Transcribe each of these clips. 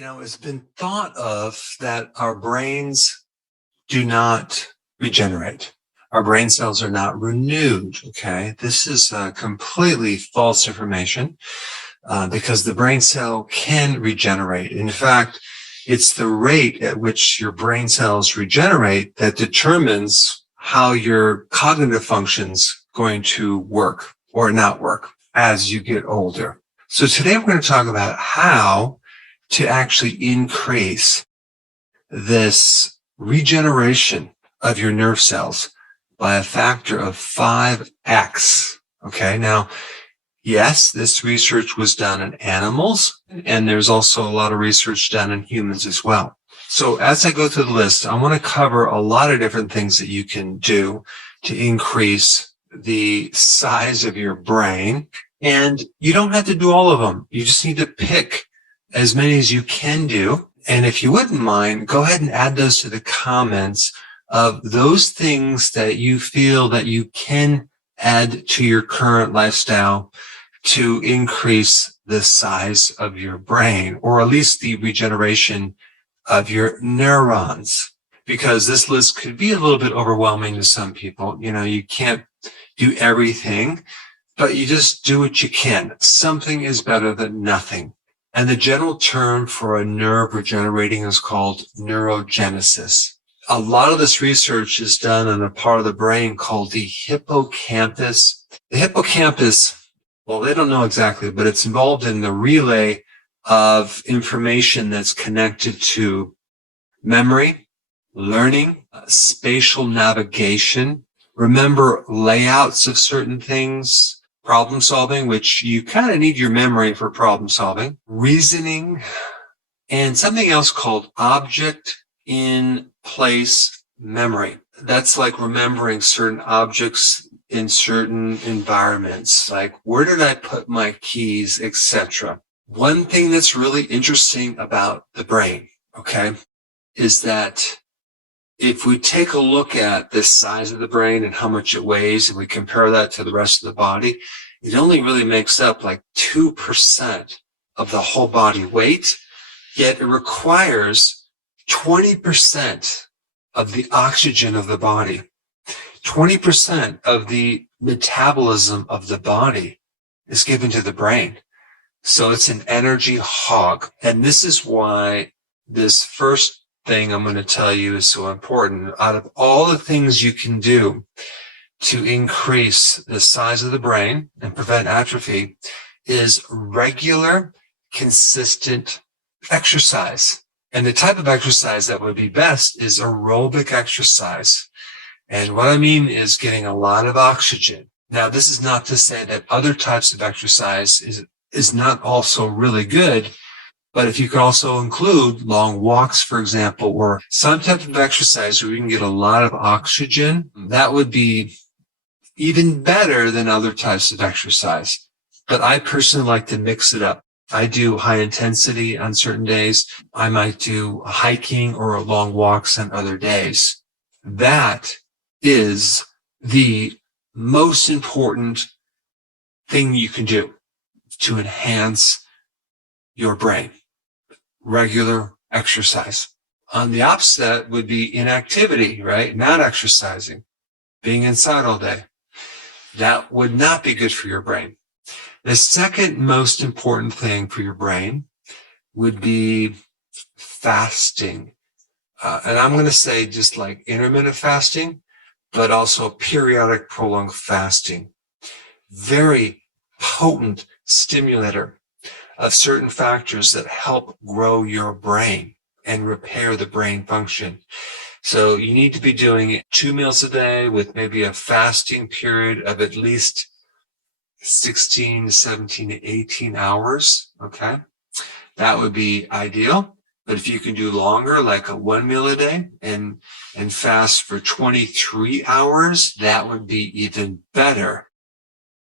It's been thought of that our brains do not regenerate. Our brain cells are not renewed. Okay. This is completely false information because the brain cell can regenerate. In fact, it's the rate at which your brain cells regenerate that determines how your cognitive functions going to work or not work as you get older. So today we're going to talk about how to actually increase this regeneration of your nerve cells by a factor of 5x. Okay. Now, yes, this research was done in animals, and there's also a lot of research done in humans as well. So as I go through the list, I want to cover a lot of different things that you can do to increase the size of your brain. And you don't have to do all of them. You just need to pick as many as you can do. And if you wouldn't mind, go ahead and add those to the comments of those things that you feel that you can add to your current lifestyle to increase the size of your brain, or at least the regeneration of your neurons. Because this list could be a little bit overwhelming to some people. You can't do everything, but you just do what you can. Something is better than nothing. And the general term for a nerve regenerating is called neurogenesis. A lot of this research is done on a part of the brain called the hippocampus. The hippocampus, well, they don't know exactly, but it's involved in the relay of information that's connected to memory, learning, spatial navigation, remember layouts of certain things, problem solving, which you kind of need your memory for problem solving, reasoning, and something else called object in place memory. That's like remembering certain objects in certain environments, like where did I put my keys, etc. One thing that's really interesting about the brain, okay, is that if we take a look at the size of the brain and how much it weighs, and we compare that to the rest of the body, it only really makes up like 2% of the whole body weight, yet it requires 20% of the oxygen of the body, 20% of the metabolism of the body is given to the brain. So it's an energy hog. And this is why this first thing I'm going to tell you is so important. Out of all the things you can do to increase the size of the brain and prevent atrophy is regular, consistent exercise. And the type of exercise that would be best is aerobic exercise. And what I mean is getting a lot of oxygen. Now, this is not to say that other types of exercise is not also really good. But if you could also include long walks, for example, or some type of exercise where you can get a lot of oxygen, that would be even better than other types of exercise. But I personally like to mix it up. I do high intensity on certain days. I might do hiking or long walks on other days. That is the most important thing you can do to enhance your brain. Regular exercise. On the opposite would be inactivity, right? Not exercising, being inside all day. That would not be good for your brain. The second most important thing for your brain would be fasting. And I'm going to say just like intermittent fasting, but also periodic prolonged fasting. Very potent stimulator of certain factors that help grow your brain and repair the brain function. So you need to be doing 2 meals a day with maybe a fasting period of at least 16 to 17 to 18 hours. Okay. That would be ideal. But if you can do longer, like a 1 meal a day and fast for 23 hours, that would be even better.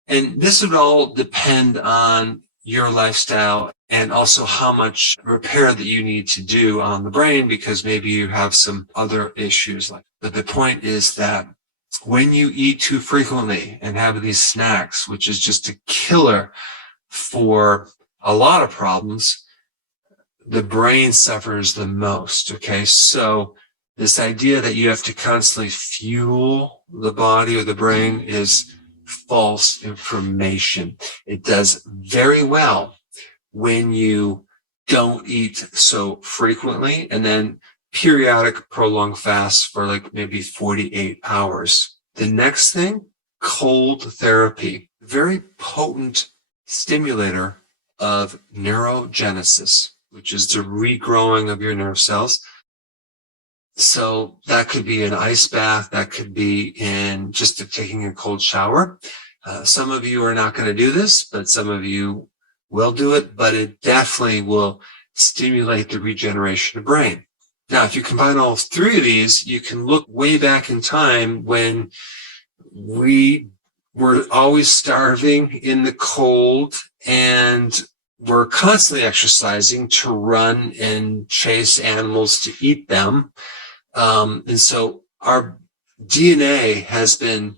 And this would all depend on your lifestyle and also how much repair that you need to do on the brain, because maybe you have some other issues. But the point is that when you eat too frequently and have these snacks, which is just a killer for a lot of problems, the brain suffers the most. Okay, so this idea that you have to constantly fuel the body or the brain is false information. It does very well when you don't eat so frequently and then periodic prolonged fasts for like maybe 48 hours. The next thing, cold therapy, very potent stimulator of neurogenesis, which is the regrowing of your nerve cells. So that could be an ice bath, that could be in just taking a cold shower. Some of you are not going to do this, but some of you will do it, but it definitely will stimulate the regeneration of the brain. Now, if you combine all three of these, you can look way back in time when we were always starving in the cold and we're constantly exercising to run and chase animals to eat them. And so our DNA has been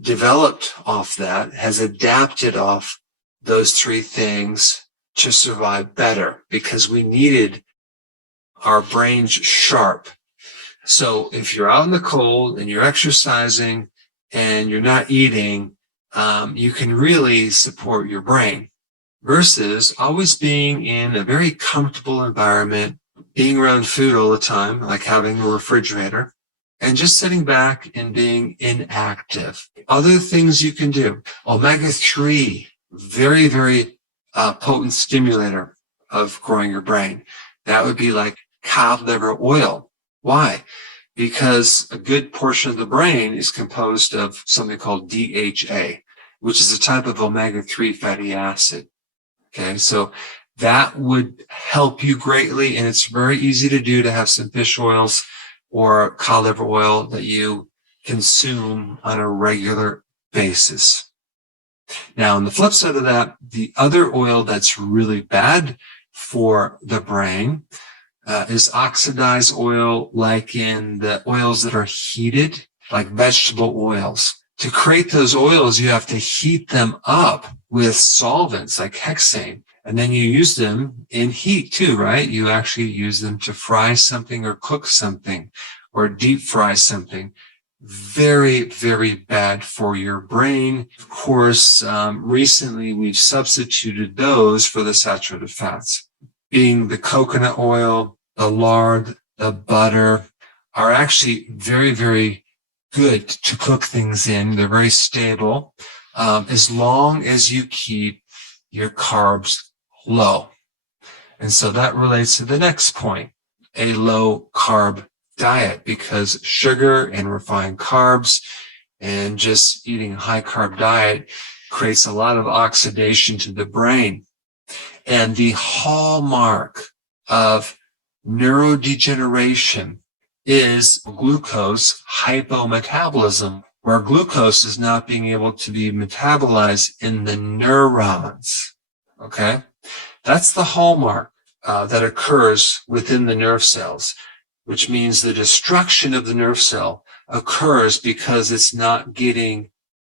developed off that, has adapted off those three things to survive better because we needed our brains sharp. So if you're out in the cold and you're exercising and you're not eating, you can really support your brain versus always being in a very comfortable environment, being around food all the time, like having a refrigerator, and just sitting back and being inactive. Other things you can do. Omega-3, very, very potent stimulator of growing your brain. That would be like cod liver oil. Why? Because a good portion of the brain is composed of something called DHA, which is a type of omega-3 fatty acid. Okay, so that would help you greatly, and it's very easy to do to have some fish oils or cod liver oil that you consume on a regular basis. Now, on the flip side of that, the other oil that's really bad for the brain is oxidized oil, like in the oils that are heated, like vegetable oils. To create those oils, you have to heat them up with solvents like hexane. And then you use them in heat too, right? You actually use them to fry something or cook something or deep fry something. Very, very bad for your brain. Of course, recently we've substituted those for the saturated fats, being the coconut oil, the lard, the butter are actually very, very good to cook things in. They're very stable, as long as you keep your carbs low. And so that relates to the next point, a low carb diet, because sugar and refined carbs and just eating a high carb diet creates a lot of oxidation to the brain. And the hallmark of neurodegeneration is glucose hypometabolism, where glucose is not being able to be metabolized in the neurons. Okay? That's the hallmark that occurs within the nerve cells, which means the destruction of the nerve cell occurs because it's not getting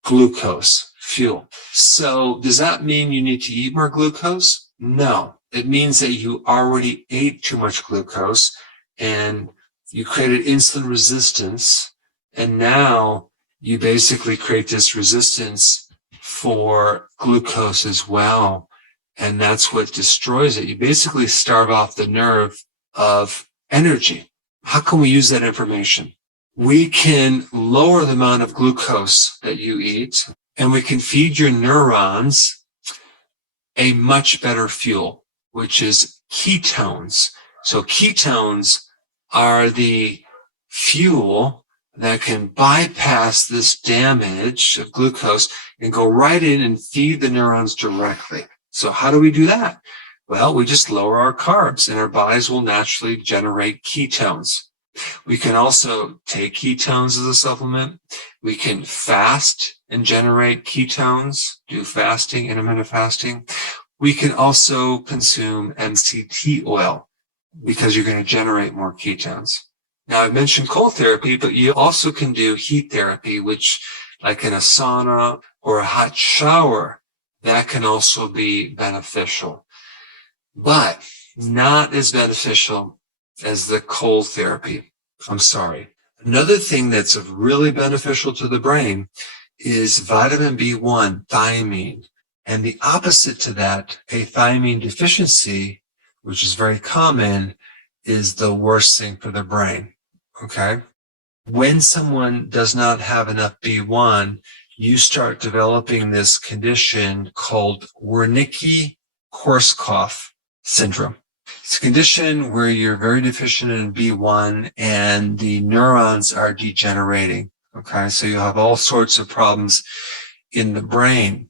glucose fuel. So does that mean you need to eat more glucose? No. It means that you already ate too much glucose and you created insulin resistance, and now you basically create this resistance for glucose as well. And that's what destroys it. You basically starve off the nerve of energy. How can we use that information? We can lower the amount of glucose that you eat, and we can feed your neurons a much better fuel, which is ketones. So ketones are the fuel that can bypass this damage of glucose and go right in and feed the neurons directly. So how do we do that? Well, we just lower our carbs and our bodies will naturally generate ketones. We can also take ketones as a supplement. We can fast and generate ketones, do fasting, intermittent fasting. We can also consume MCT oil because you're going to generate more ketones. Now, I mentioned cold therapy, but you also can do heat therapy, which like in a sauna or a hot shower, that can also be beneficial. But not as beneficial as the cold therapy. I'm sorry. Another thing that's really beneficial to the brain is vitamin B1, thiamine. And the opposite to that, a thiamine deficiency, which is very common, is the worst thing for the brain. Okay? When someone does not have enough B1, you start developing this condition called Wernicke-Korsakoff syndrome. It's a condition where you're very deficient in B1 and the neurons are degenerating. Okay, so you have all sorts of problems in the brain.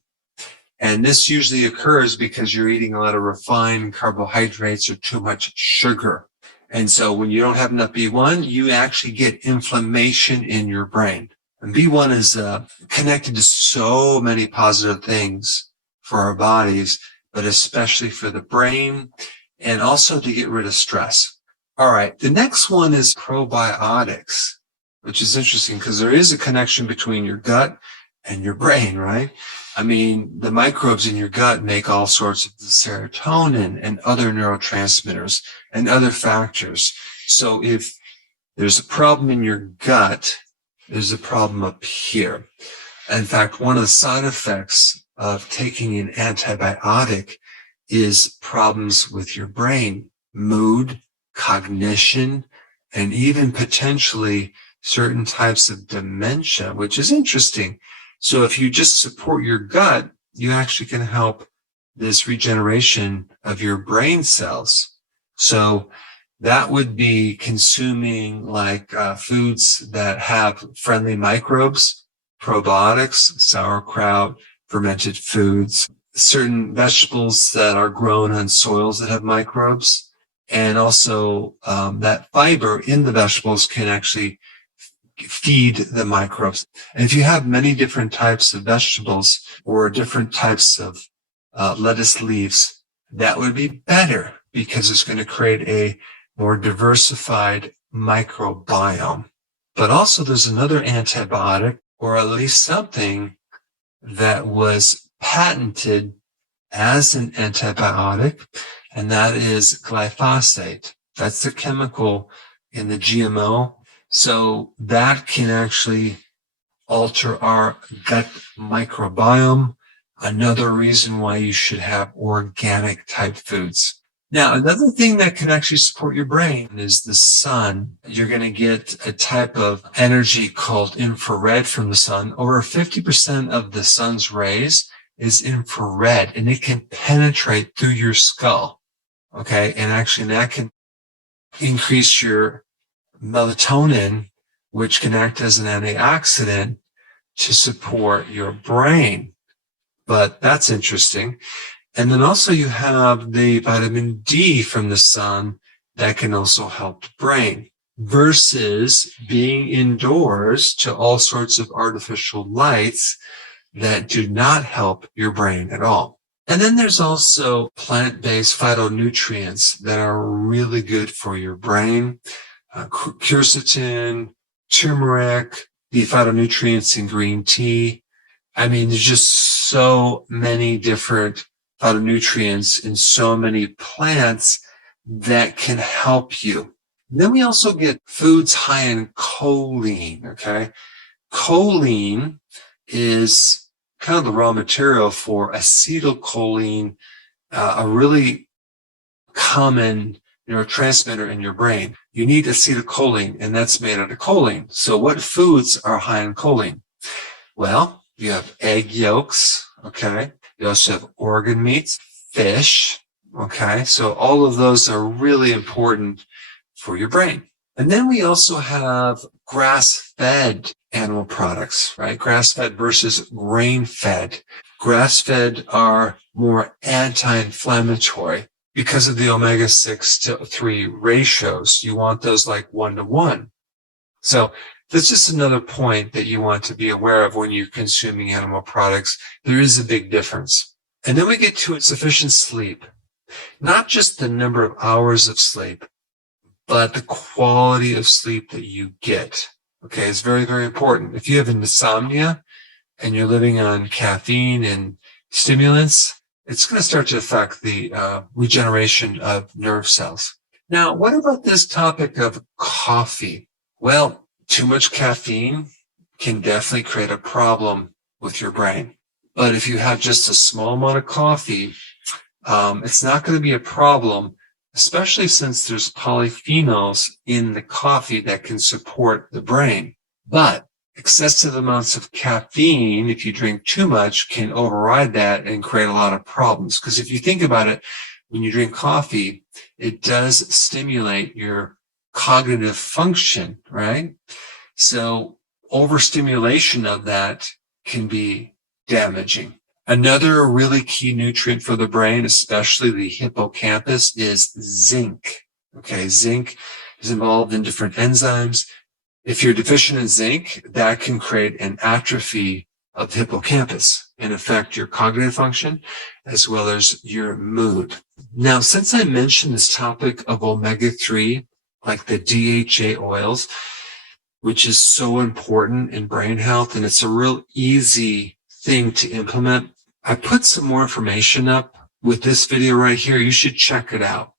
And this usually occurs because you're eating a lot of refined carbohydrates or too much sugar. And so when you don't have enough B1, you actually get inflammation in your brain. And B1 is connected to so many positive things for our bodies, but especially for the brain and also to get rid of stress. All right, the next one is probiotics, which is interesting because there is a connection between your gut and your brain, right? I mean, the microbes in your gut make all sorts of serotonin and other neurotransmitters and other factors. So if there's a problem in your gut, there's a problem up here. In fact, one of the side effects of taking an antibiotic is problems with your brain, mood, cognition, and even potentially certain types of dementia, which is interesting. So if you just support your gut, you actually can help this regeneration of your brain cells. So that would be consuming like foods that have friendly microbes, probiotics, sauerkraut, fermented foods, certain vegetables that are grown on soils that have microbes, and also that fiber in the vegetables can actually feed the microbes. And if you have many different types of vegetables or different types of lettuce leaves, that would be better because it's going to create a more diversified microbiome. But also there's another antibiotic, or at least something that was patented as an antibiotic, and that is glyphosate. That's the chemical in the GMO. So that can actually alter our gut microbiome. Another reason why you should have organic type foods. Now, another thing that can actually support your brain is the sun. You're going to get a type of energy called infrared from the sun. Over 50% of the sun's rays is infrared, and it can penetrate through your skull. Okay. And actually that can increase your melatonin, which can act as an antioxidant to support your brain. But that's interesting. And then also you have the vitamin D from the sun that can also help the brain versus being indoors to all sorts of artificial lights that do not help your brain at all. And then there's also plant-based phytonutrients that are really good for your brain. Quercetin, turmeric, the phytonutrients in green tea. I mean, there's just so many different phytonutrients in so many plants that can help you. Then we also get foods high in choline, okay? Choline is kind of the raw material for acetylcholine, a really common neurotransmitter in your brain. You need acetylcholine, and that's made out of choline. So what foods are high in choline? Well, you have egg yolks, okay? You also have organ meats, fish, okay? So all of those are really important for your brain. And then we also have grass-fed animal products, right? Grass-fed versus grain-fed. Grass-fed are more anti-inflammatory because of the omega-6 to 3 ratios. You want those like 1-to-1. So that's just another point that you want to be aware of when you're consuming animal products. There is a big difference. And then we get to sufficient sleep. Not just the number of hours of sleep, but the quality of sleep that you get. Okay, it's very, very important. If you have insomnia and you're living on caffeine and stimulants, it's going to start to affect the regeneration of nerve cells. Now, what about this topic of coffee? Well, too much caffeine can definitely create a problem with your brain. But if you have just a small amount of coffee, it's not going to be a problem, especially since there's polyphenols in the coffee that can support the brain. But excessive amounts of caffeine, if you drink too much, can override that and create a lot of problems. Because if you think about it, when you drink coffee, it does stimulate your cognitive function, right? So overstimulation of that can be damaging. Another really key nutrient for the brain, especially the hippocampus, is zinc. Okay, zinc is involved in different enzymes. If you're deficient in zinc, that can create an atrophy of the hippocampus and affect your cognitive function as well as your mood. Now, since I mentioned this topic of omega-3, like the DHA oils, which is so important in brain health, and it's a real easy thing to implement, I put some more information up with this video right here. You should check it out.